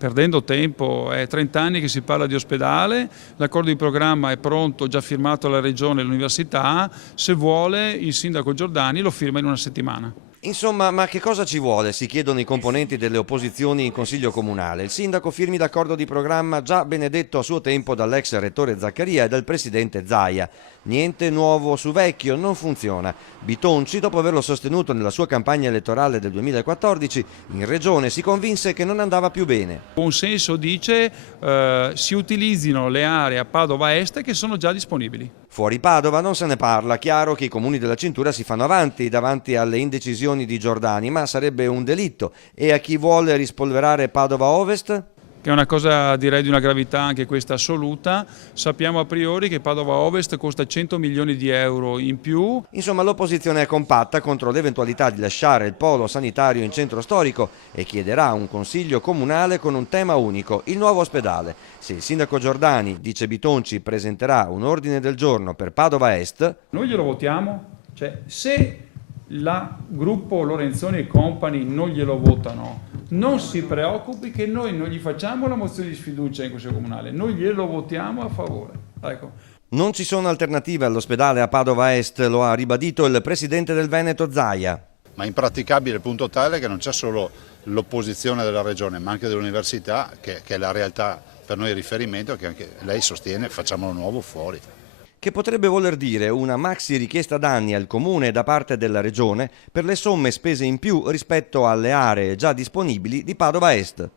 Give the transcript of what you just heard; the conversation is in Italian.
perdendo tempo. È 30 anni che si parla di ospedale, l'accordo di programma è pronto, già firmato dalla Regione e l'Università, se vuole il sindaco Giordani lo firma in una settimana. Insomma, ma che cosa ci vuole? Si chiedono i componenti delle opposizioni in Consiglio Comunale. Il sindaco firmi l'accordo di programma già benedetto a suo tempo dall'ex rettore Zaccaria e dal presidente Zaia. Niente nuovo su vecchio, non funziona. Bitonci, dopo averlo sostenuto nella sua campagna elettorale del 2014, in regione si convinse che non andava più bene. Buon senso dice si utilizzino le aree a Padova Est che sono già disponibili. Fuori Padova non se ne parla, chiaro che i comuni della cintura si fanno avanti davanti alle indecisioni di Giordani, ma sarebbe un delitto. E a chi vuole rispolverare Padova Ovest? Che è una cosa direi di una gravità anche questa assoluta. Sappiamo a priori che Padova Ovest costa 100 milioni di euro in più. Insomma, l'opposizione è compatta contro l'eventualità di lasciare il polo sanitario in centro storico e chiederà un consiglio comunale con un tema unico, il nuovo ospedale. Se il sindaco Giordani, dice Bitonci, presenterà un ordine del giorno per Padova Est, noi glielo votiamo? Cioè, se la gruppo Lorenzoni e Company non glielo votano, non si preoccupi che noi non gli facciamo la mozione di sfiducia in Consiglio Comunale, noi glielo votiamo a favore. Ecco. Non ci sono alternative all'ospedale a Padova Est, lo ha ribadito il presidente del Veneto Zaia. Ma impraticabile al punto tale che non c'è solo l'opposizione della regione ma anche dell'università che è la realtà per noi riferimento, che anche lei sostiene facciamolo nuovo fuori. Che potrebbe voler dire una maxi richiesta danni al comune da parte della regione per le somme spese in più rispetto alle aree già disponibili di Padova Est.